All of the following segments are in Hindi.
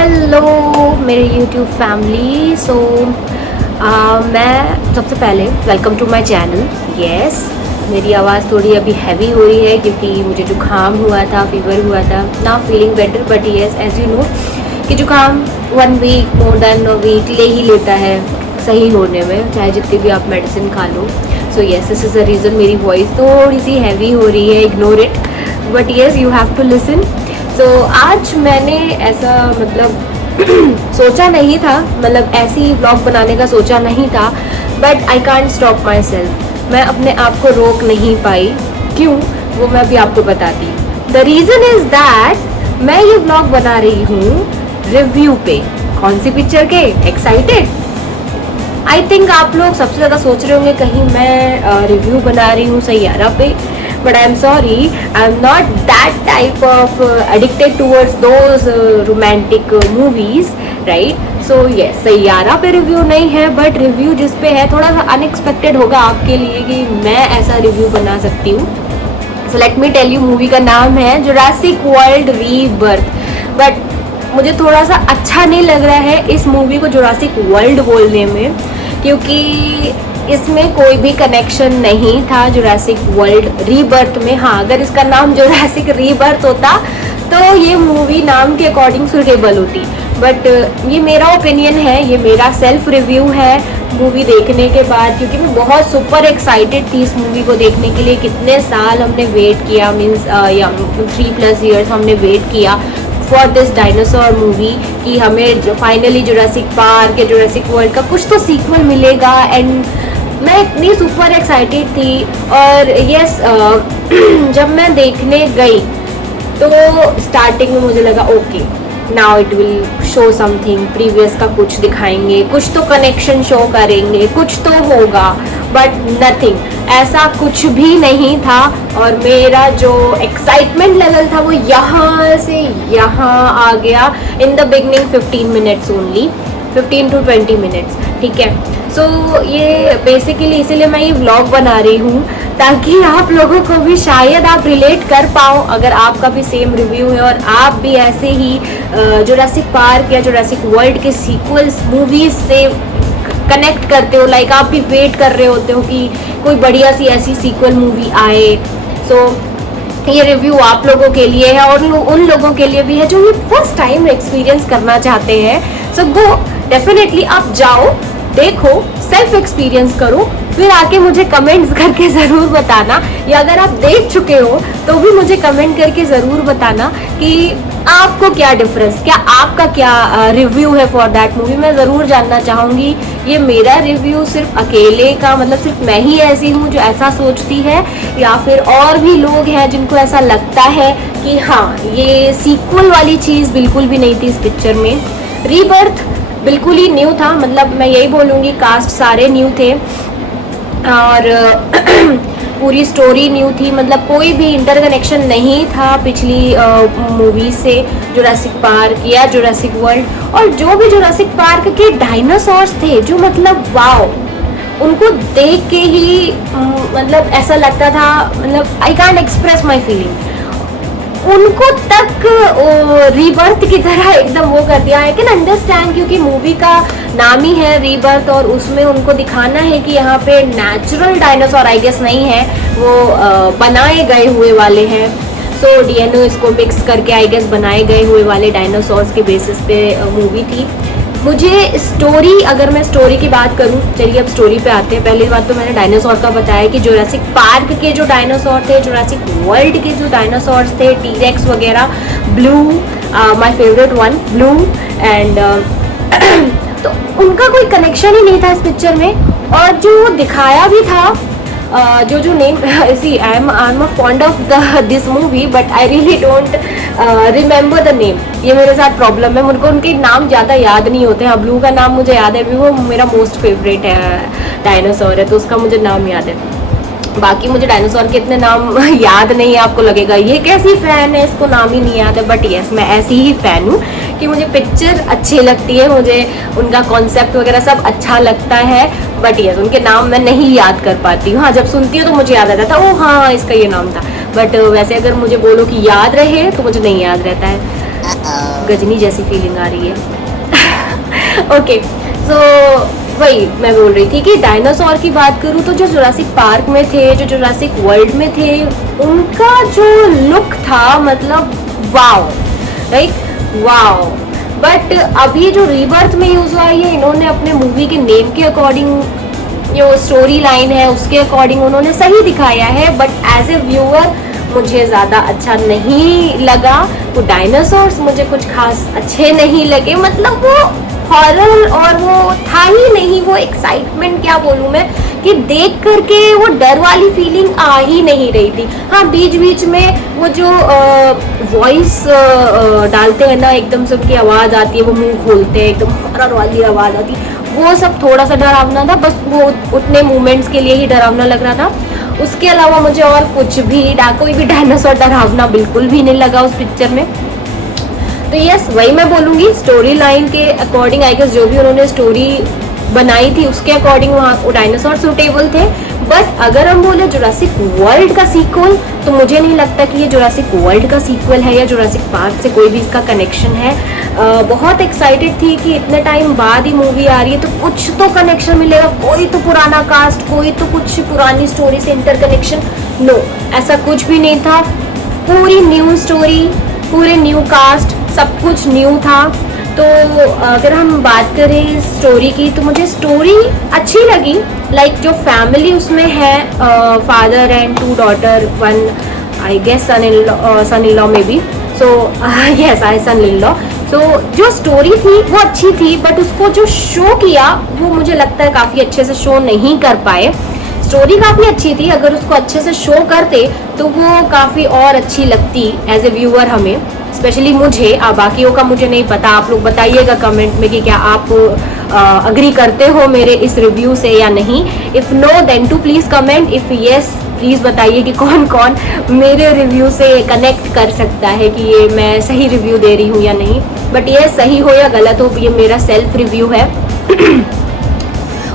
हेलो मेरे यूट्यूब फैमिली। मैं सबसे पहले welcome to my channel. Yes, मेरी आवाज़ थोड़ी अभी हैवी हो रही है क्योंकि मुझे जुकाम हुआ था, फीवर हुआ था। Now feeling better, but yes as you know कि जुकाम 1 week more than a week ले ही लेता है सही होने में, चाहे जितनी भी आप मेडिसिन खा लो। So yes, this is the reason मेरी वॉइस थोड़ी सी हैवी हो रही है। Ignore it, but yes you have to listen. तो आज मैंने ऐसा सोचा नहीं था, मतलब ऐसी व्लॉग बनाने का सोचा नहीं था, but I can't stop my self. मैं अपने आप को रोक नहीं पाई। क्यों, वो मैं अभी आपको बताती हूँ। द रीज़न इज़ दैट मैं ये व्लॉग बना रही हूँ रिव्यू पे। कौन सी पिक्चर के? एक्साइटेड? आई थिंक आप लोग सबसे ज़्यादा सोच रहे होंगे कहीं मैं रिव्यू बना रही हूँ सैयारा पे, but I'm sorry, I'm not that type of addicted towards those romantic movies, right? So yes, Saiyaara पे रिव्यू नहीं है, बट रिव्यू जिस पे है थोड़ा सा अनएक्सपेक्टेड होगा आपके लिए कि मैं ऐसा रिव्यू बना सकती हूँ। So let me tell you, movie का नाम है जुरासिक वर्ल्ड रीबर्थ। बट मुझे थोड़ा सा अच्छा नहीं लग रहा है इस मूवी को जुरासिक वर्ल्ड बोलने में, क्योंकि इसमें कोई भी कनेक्शन नहीं था जुरासिक वर्ल्ड रीबर्थ में। हाँ, अगर इसका नाम जुरासिक रीबर्थ होता तो ये मूवी नाम के अकॉर्डिंग सुटेबल होती, बट ये मेरा ओपिनियन है, ये मेरा सेल्फ रिव्यू है मूवी देखने के बाद, क्योंकि मैं बहुत सुपर एक्साइटेड थी इस मूवी को देखने के लिए। कितने साल हमने वेट किया, मीन्स या 3+ ईयर्स हमने वेट किया फॉर दिस डायनासोर मूवी कि हमें फाइनली जुरासिक पार्क या जुरासिक वर्ल्ड का कुछ तो सीक्वल मिलेगा। एंड मैं इतनी सुपर एक्साइटेड थी। और यस जब मैं देखने गई तो स्टार्टिंग में मुझे लगा okay, now it will show something, previous का कुछ दिखाएंगे, कुछ तो कनेक्शन शो करेंगे, कुछ तो होगा, बट नथिंग, ऐसा कुछ भी नहीं था। और मेरा जो एक्साइटमेंट लेवल था वो यहाँ से यहाँ आ गया in the beginning 15 minutes only, 15 to 20 minutes, ठीक है। सो ये बेसिकली इसीलिए मैं ये व्लॉग बना रही हूँ ताकि आप लोगों को भी शायद आप रिलेट कर पाओ, अगर आपका भी सेम रिव्यू है और आप भी ऐसे ही जुरासिक पार्क या जुरासिक वर्ल्ड के सीक्वल्स मूवीज से कनेक्ट करते हो, लाइक आप भी वेट कर रहे होते हो कि कोई बढ़िया सी ऐसी सीक्वल मूवी आए। सो ये रिव्यू आप लोगों के लिए है और उन लोगों के लिए भी है जो ये फर्स्ट टाइम एक्सपीरियंस करना चाहते हैं। सो गो, डेफिनेटली आप जाओ, देखो, सेल्फ एक्सपीरियंस करो, फिर आके मुझे कमेंट्स करके ज़रूर बताना, या अगर आप देख चुके हो तो भी मुझे कमेंट करके ज़रूर बताना कि आपको क्या डिफरेंस, क्या आपका क्या रिव्यू है फॉर दैट मूवी। मैं ज़रूर जानना चाहूँगी। ये मेरा रिव्यू सिर्फ अकेले का, मतलब सिर्फ मैं ही ऐसी हूँ जो ऐसा सोचती है, या फिर और भी लोग हैं जिनको ऐसा लगता है कि हाँ, ये सीक्वल वाली चीज़ बिल्कुल भी नहीं थी इस पिक्चर में। रीबर्थ बिल्कुल ही न्यू था, मतलब मैं यही बोलूँगी, कास्ट सारे न्यू थे और पूरी स्टोरी न्यू थी, मतलब कोई भी इंटरकनेक्शन नहीं था पिछली मूवी से, जुरासिक पार्क या जुरासिक वर्ल्ड। और जो भी जुरासिक पार्क के डायनासोर्स थे, जो मतलब वाओ, उनको देख के ही मतलब ऐसा लगता था, मतलब I can't express my feeling. उनको तक रीबर्थ की तरह एकदम वो कर दिया। आई कैन अंडरस्टैंड, क्योंकि मूवी का नाम ही है रीबर्थ और उसमें उनको दिखाना है कि यहाँ पे नेचुरल डायनासोर आई गेस नहीं है, वो बनाए गए हुए वाले हैं। सो डीएनए इसको मिक्स करके आई गेस बनाए गए हुए वाले डायनासोर्स के बेसिस पे मूवी थी। मुझे स्टोरी, अगर मैं स्टोरी की बात करूं, चलिए अब स्टोरी पे आते हैं। पहली बात तो मैंने डायनासोर का बताया कि जुरासिक पार्क के जो डायनासोर थे, जुरासिक वर्ल्ड के जो डायनासोर्स थे, टीरेक्स वगैरह, blue, my favourite one blue, and तो उनका कोई कनेक्शन ही नहीं था इस पिक्चर में। और जो दिखाया भी था, जो name, see I am fond of this movie, but I really don't remember the name. ये मेरे साथ प्रॉब्लम है, मुझको उनके नाम ज़्यादा याद नहीं होते हैं। ब्लू का नाम मुझे याद है, वो मेरा मोस्ट फेवरेट है डायनासोर है, तो उसका मुझे नाम याद है। बाकी मुझे डायनासोर के इतने नाम याद नहीं है। आपको लगेगा ये कैसी फ़ैन है, इसको नाम ही नहीं याद है, बट यस, मैं ऐसी ही फ़ैन हूँ कि मुझे पिक्चर अच्छी लगती है, मुझे उनका कॉन्सेप्ट वगैरह सब अच्छा लगता है, बट यस, उनके नाम मैं नहीं याद कर पाती हूँ। हाँ, जब सुनती हूँ तो मुझे याद आता था, ओ हाँ इसका ये नाम था, बट वैसे अगर मुझे बोलो कि याद रहे तो मुझे नहीं याद रहता है। गजनी जैसी फीलिंग आ रही है। ओके, सो वही मैं बोल रही थी कि डायनासोर की बात करूँ तो जो जुरासिक पार्क में थे, जो जुरासिक वर्ल्ड में थे, उनका जो लुक था मतलब वाओ, राइट, वाओ। बट अभी जो रीबर्थ में यूज़ हुआ है, इन्होंने अपने मूवी के नेम के अकॉर्डिंग, जो स्टोरी लाइन है उसके अकॉर्डिंग उन्होंने सही दिखाया है, बट एज ए व्यूअर मुझे ज़्यादा अच्छा नहीं लगा। वो डायनासोर्स मुझे कुछ खास अच्छे नहीं लगे, मतलब वो हॉरर और वो था ही नहीं, वो एक्साइटमेंट क्या बोलूँ मैं, कि देख करके वो डर वाली फीलिंग आ ही नहीं रही थी। हाँ, बीच बीच में वो जो वॉइस डालते हैं ना, एकदम से उनकी आवाज़ आती है, वो मुंह खोलते हैं, एकदम हॉरर वाली आवाज़ आती है, वो सब थोड़ा सा डरावना था, बस वो उतने मोमेंट्स के लिए ही डरावना लग रहा था। उसके अलावा मुझे और कुछ भी कोई भी डायनासोर डरावना बिल्कुल भी नहीं लगा उस पिक्चर में। तो यस, वही मैं बोलूँगी, स्टोरी लाइन के अकॉर्डिंग आई गेस जो भी उन्होंने स्टोरी बनाई थी उसके अकॉर्डिंग वहाँ वो डायनासोर सूटेबल थे। बट अगर हम बोले जुरासिक वर्ल्ड का सीक्वल, तो मुझे नहीं लगता कि ये जुरासिक वर्ल्ड का सीक्वल है या जुरासिक पार्क से कोई भी इसका कनेक्शन है। बहुत एक्साइटेड थी कि इतने टाइम बाद ही मूवी आ रही है तो कुछ तो कनेक्शन मिलेगा, कोई तो पुराना कास्ट, कोई तो कुछ पुरानी स्टोरी से इंटरकनेक्शन। नो, ऐसा कुछ भी नहीं था। पूरी न्यू स्टोरी, पूरे न्यू कास्ट, सब कुछ न्यू था। तो अगर हम बात करें स्टोरी की, तो मुझे स्टोरी अच्छी लगी। लाइक जो फैमिली उसमें है, father and 2 daughter, 1 I guess son in law may be, so yes I son in law. तो जो स्टोरी थी वो अच्छी थी, बट उसको जो शो किया वो मुझे लगता है काफ़ी अच्छे से शो नहीं कर पाए। स्टोरी काफ़ी अच्छी थी, अगर उसको अच्छे से शो करते तो वो काफ़ी और अच्छी लगती एज ए व्यूअर हमें, स्पेशली मुझे। बाकियों का मुझे नहीं पता, आप लोग बताइएगा कमेंट में कि क्या आप अग्री करते हो मेरे इस रिव्यू से या नहीं। If no then to please comment, if yes please बताइए कि कौन कौन मेरे रिव्यू से कनेक्ट कर सकता है कि ये मैं सही रिव्यू दे रही हूँ या नहीं। बट ये सही हो या गलत हो, ये मेरा सेल्फ रिव्यू है।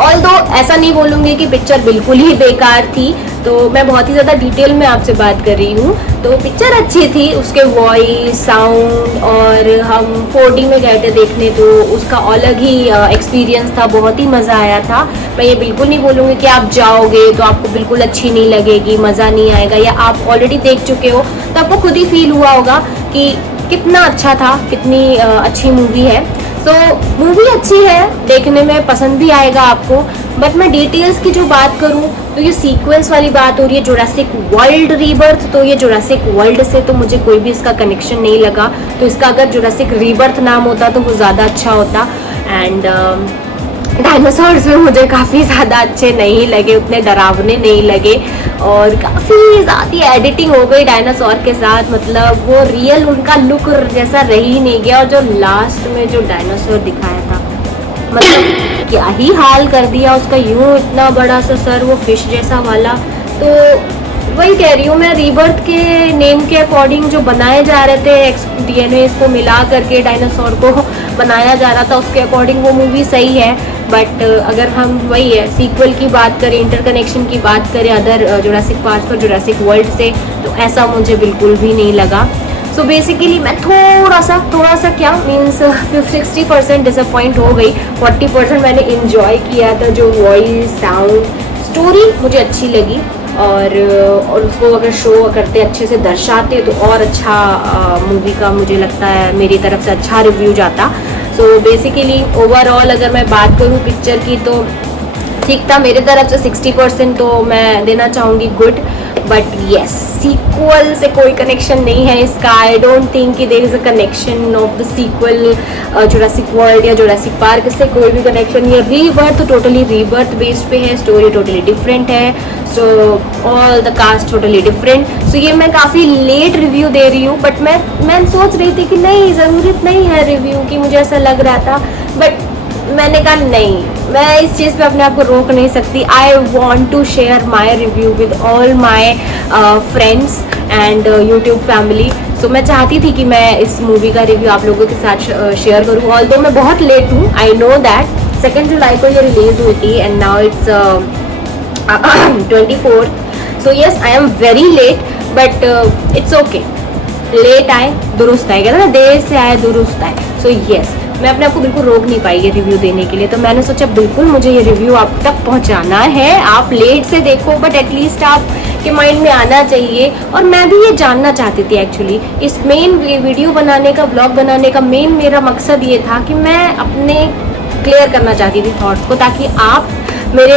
ऑल्दो ऐसा नहीं बोलूँगी कि पिक्चर बिल्कुल ही बेकार थी, तो मैं बहुत ही ज़्यादा डिटेल में आपसे बात कर रही हूँ। तो पिक्चर अच्छी थी, उसके वॉइस, साउंड, और हम 4D में गए थे देखने तो उसका अलग ही एक्सपीरियंस था, बहुत ही मज़ा आया था। मैं ये बिल्कुल नहीं बोलूँगी कि आप जाओगे तो आपको बिल्कुल अच्छी नहीं लगेगी, मज़ा नहीं आएगा, या आप ऑलरेडी देख चुके हो तो आपको खुद ही फील हुआ होगा कि कितना अच्छा था, कितनी अच्छी मूवी है। तो मूवी अच्छी है, देखने में पसंद भी आएगा आपको। बट मैं डिटेल्स की जो बात करूं तो ये सीक्वेंस वाली बात हो रही है, जुरासिक वर्ल्ड रीबर्थ, तो ये जुरासिक वर्ल्ड से तो मुझे कोई भी इसका कनेक्शन नहीं लगा। तो इसका अगर जुरासिक रीबर्थ नाम होता तो वो ज़्यादा अच्छा होता। एंड डायनासोर्स में मुझे काफ़ी ज़्यादा अच्छे नहीं लगे, उतने डरावने नहीं लगे, और काफ़ी ज़्यादा एडिटिंग हो गई डायनासोर के साथ, मतलब वो रियल उनका लुक जैसा रह ही नहीं गया। और जो लास्ट में जो डायनासोर दिखाया था, मतलब क्या ही हाल कर दिया उसका, यूं इतना बड़ा सा सर, वो फिश जैसा वाला। तो वही कह रही हूँ मैं, रीबर्थ के नेम के अकॉर्डिंग जो बनाए जा रहे थे, DNA को मिला करके डायनासोर को बनाया जा रहा था, उसके अकॉर्डिंग वो मूवी सही है। बट अगर हम वही है सीक्वल की बात करें, इंटरकनेक्शन की बात करें अदर जुरासिक पार्क और जुरासिक वर्ल्ड से, तो ऐसा मुझे बिल्कुल भी नहीं लगा। सो बेसिकली मैं थोड़ा सा क्या मीन्स 60% डिसअपॉइंट हो गई, 40% मैंने इन्जॉय किया था। जो वॉइस, साउंड, स्टोरी मुझे अच्छी लगी, और उसको अगर शो करते, अच्छे से दर्शाते तो और अच्छा मूवी का मुझे लगता है मेरी तरफ से अच्छा रिव्यू जाता। सो बेसिकली ओवरऑल अगर मैं बात करूँ पिक्चर की तो ठीक था, मेरे तरफ से 60% तो मैं देना चाहूँगी गुड। बट येस, सीक्वल से कोई कनेक्शन नहीं है इसका। आई डोंट थिंक कि there is a connection of the sequel Jurassic World या जुरासिक पार्क, इससे कोई भी कनेक्शन। ये रीबर्थ टोटली रीबर्थ बेस्ड पे है, स्टोरी टोटली डिफरेंट है, so all the cast totally different. So ये मैं काफ़ी लेट रिव्यू दे रही हूँ, बट मैं सोच रही थी कि नहीं, ज़रूरत नहीं है रिव्यू की, मुझे ऐसा लग रहा था। बट मैंने कहा नहीं, मैं इस चीज़ पे अपने आप को रोक नहीं सकती। I want to share my review with all my friends and YouTube family. So मैं चाहती थी कि मैं इस मूवी का रिव्यू आप लोगों के साथ शेयर करूँ। ऑल्दो मैं बहुत लेट हूँ, आई नो दैट। 2 जुलाई को ये रिलीज हुई थी and now it's 24th। So yes, I am very late, but it's okay. Late आए दुरुस्त आए, कहते ना देर से आए दुरुस्त आए। सो यस, मैं अपने आप को बिल्कुल रोक नहीं पाई ये रिव्यू देने के लिए, तो मैंने सोचा बिल्कुल मुझे ये रिव्यू आप तक पहुंचाना है। आप लेट से देखो बट एटलीस्ट आप के माइंड में आना चाहिए। और मैं भी ये जानना चाहती थी एक्चुअली, इस मेन वीडियो बनाने का, ब्लॉग बनाने का मेन मेरा मकसद ये था कि मैं अपने क्लियर करना चाहती थी थॉट्स को, ताकि आप मेरे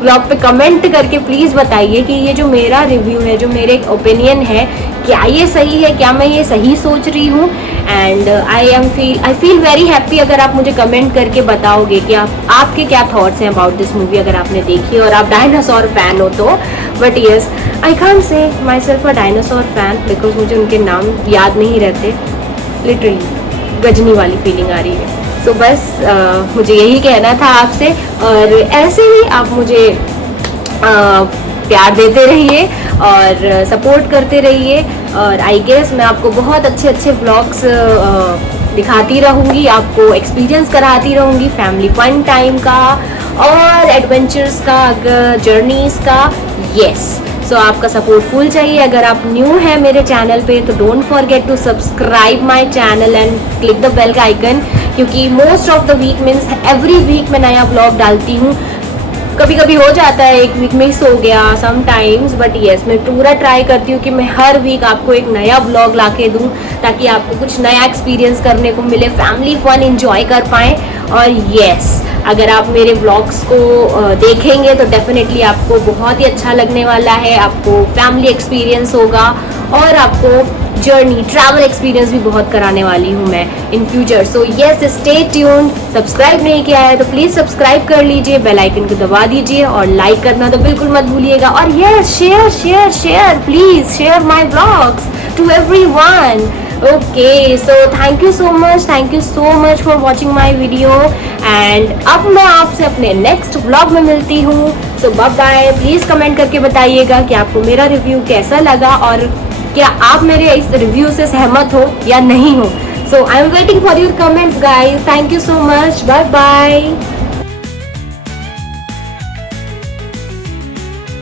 व्लॉग पे कमेंट करके प्लीज़ बताइए कि ये जो मेरा रिव्यू है, जो मेरे ओपिनियन है, क्या ये सही है, क्या मैं ये सही सोच रही हूँ। And I feel very happy अगर आप मुझे कमेंट करके बताओगे कि आपके क्या थॉट्स हैं अबाउट दिस मूवी, अगर आपने देखी और आप डायनासोर फैन हो तो। But yes, I can't say my self a dinosaur fan because मुझे उनके नाम याद नहीं रहते। लिटरली गजनी वाली फीलिंग आ रही है। सो बस मुझे यही कहना था आपसे, और ऐसे ही आप मुझे प्यार देते रहिए और सपोर्ट करते रहिए। और आई गेस मैं आपको बहुत अच्छे अच्छे व्लॉग्स दिखाती रहूँगी, आपको एक्सपीरियंस कराती रहूँगी फैमिली फन टाइम का और एडवेंचर्स का, जर्नीज का। येस, सो आपका सपोर्ट फुल चाहिए। अगर आप न्यू हैं मेरे चैनल पे तो don't forget to subscribe my channel and click the bell का आइकन, क्योंकि most of the week means every week मैं नया ब्लॉग डालती हूँ। कभी कभी हो जाता है एक वीक मिस हो गया समटाइम्स, बट येस मैं पूरा ट्राई करती हूँ कि मैं हर वीक आपको एक नया ब्लॉग ला के दूँ, ताकि आपको कुछ नया एक्सपीरियंस करने को मिले, फैमिली फन एंजॉय कर पाएँ। और येस, अगर आप मेरे ब्लॉग्स को देखेंगे तो डेफिनेटली आपको बहुत ही अच्छा लगने वाला है, आपको फैमिली एक्सपीरियंस होगा और आपको जर्नी, ट्रैवल एक्सपीरियंस भी बहुत कराने वाली हूँ मैं in future. So yes, stay tuned. Subscribe नहीं किया है तो प्लीज़ सब्सक्राइब कर लीजिए, बेल आइकन को दबा दीजिए और लाइक करना तो बिल्कुल मत भूलिएगा। और yes, share share share, please share my blogs to everyone. Okay, so thank you so much for watching my video. And अब मैं आपसे अपने नेक्स्ट व्लॉग में मिलती हूँ। So bye bye. Please comment करके बताइएगा कि आपको मेरा रिव्यू कैसा लगा और क्या आप मेरे इस रिव्यू से सहमत हो या नहीं हो। So I am waiting for your comments guys. Thank you so much. Bye bye.